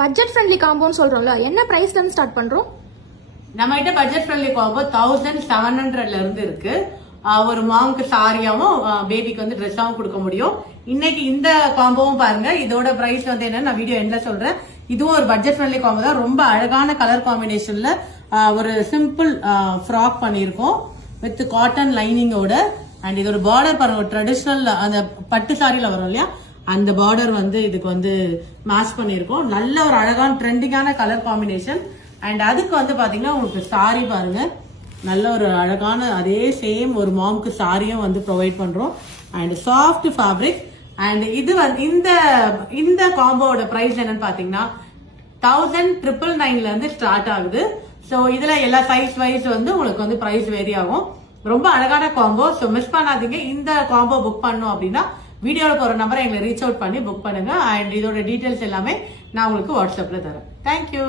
Budget friendly காம்போன்னு சொல்றோம்ல, என்ன பிரைஸ்ல இருந்து ஸ்டார்ட் பண்றோம்? நம்ம கிட்ட பட்ஜெட் ஃப்ரெண்ட்லி காம்போ 1700 இருந்து இருக்கு. ஒரு மாம்க்கு சாரியாவும் பேபிக்கு வந்து ட்ரெஸ்ஸாவும் கொடுக்க முடியும். இன்னைக்கு இந்த காம்போவும் பாருங்க. இதோட பிரைஸ் வந்து என்ன நான் வீடியோ எண்ட்ல சொல்றேன். இதுவும் ஒரு பட்ஜெட் ஃப்ரெண்ட்லி காம்போ தான். ரொம்ப அழகான கலர் காம்பினேஷன்ல ஒரு சிம்பிள் ஃப்ராக் பண்ணிருக்கோம் வித் காட்டன் லைனிங்கோட. அண்ட் இதோட பார்டர் பாருங்க, ட்ரெடிஷனல் அந்த பட்டு சாரியில வரும் இல்லையா, அந்த பார்டர் வந்து இதுக்கு வந்து மேட்ச் பண்ணிருக்கோம். நல்ல ஒரு அழகான ட்ரெண்டிங்கான கலர் காம்பினேஷன். அண்ட் அதுக்கு வந்து பாத்தீங்கன்னா உங்களுக்கு சாரி பாருங்க, நல்ல ஒரு அழகான அதே சேம் ஒரு மாம்க்கு சாரியும் வந்து ப்ரொவைட் பண்றோம். And soft fabric. அண்ட் இது வந்து இந்த காம்போட பிரைஸ் என்னன்னு பாத்தீங்கன்னா 1999 இருந்து ஸ்டார்ட் ஆகுது. சோ இதுல எல்லா சைஸ் வைஸ் வந்து உங்களுக்கு வந்து பிரைஸ் வேரி ஆகும். ரொம்ப அழகான காம்போ. சோ மிஸ் பண்ணாதீங்க. இந்த காம்போ புக் பண்ணணும் அப்படின்னா வீடியோல போற நம்பரை எங்களை ரீச் அவுட் பண்ணி புக் பண்ணுங்க. அண்ட் இதோட டீடைல்ஸ் எல்லாமே நான் உங்களுக்கு வாட்ஸ்அப்ல தரேன். தேங்க்யூ.